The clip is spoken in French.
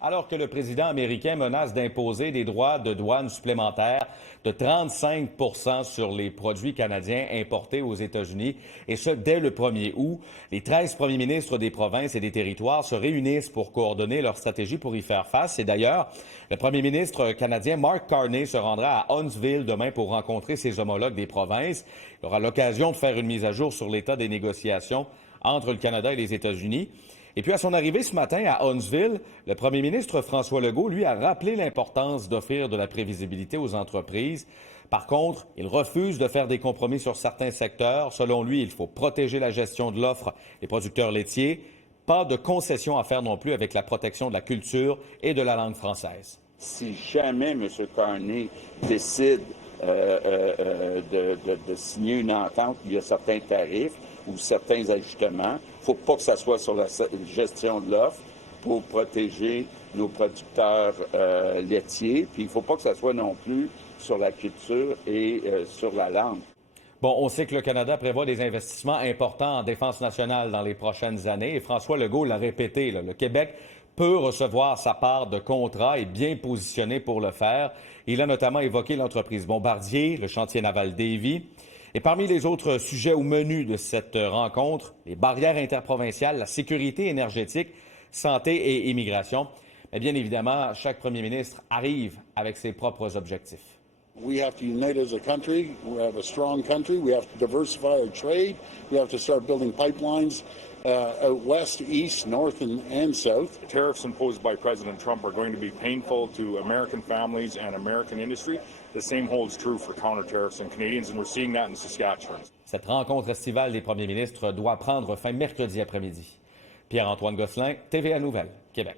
Alors que le président américain menace d'imposer des droits de douane supplémentaires de 35 sur les produits canadiens importés aux États-Unis, et ce, dès le 1er août, les 13 premiers ministres des provinces et des territoires se réunissent pour coordonner leur stratégie pour y faire face. Et d'ailleurs, le premier ministre canadien Mark Carney se rendra à Huntsville demain pour rencontrer ses homologues des provinces. Il aura l'occasion de faire une mise à jour sur l'état des négociations entre le Canada et les États-Unis. Et puis, à son arrivée ce matin à Huntsville, le premier ministre François Legault, lui, a rappelé l'importance d'offrir de la prévisibilité aux entreprises. Par contre, il refuse de faire des compromis sur certains secteurs. Selon lui, il faut protéger la gestion de l'offre des producteurs laitiers. Pas de concession à faire non plus avec la protection de la culture et de la langue française. Si jamais M. Carney décide de signer une entente, il y a certains tarifs ou certains ajustements. Il ne faut pas que ça soit sur la gestion de l'offre pour protéger nos producteurs laitiers. Puis il ne faut pas que ça soit non plus sur la culture et sur la langue. Bon, on sait que le Canada prévoit des investissements importants en défense nationale dans les prochaines années. Et François Legault l'a répété, le Québec peut recevoir sa part de contrat et bien positionné pour le faire. Il a notamment évoqué l'entreprise Bombardier, le chantier naval Davie. Et parmi les autres sujets au menu de cette rencontre, les barrières interprovinciales, la sécurité énergétique, santé et immigration. Mais bien évidemment, chaque premier ministre arrive avec ses propres objectifs. We have to unite as a country. We have a strong country. We have to diversify our trade. We have to start building pipelines out west, east, north, and south. The tariffs imposed by President Trump are going to be painful to American families and American industry. The same holds true for counter-tariffs and Canadians, and we're seeing that in Saskatchewan. Cette rencontre estivale des premiers ministres doit prendre fin mercredi après-midi. Pierre-Antoine Gosselin, TVA Nouvelles, Québec.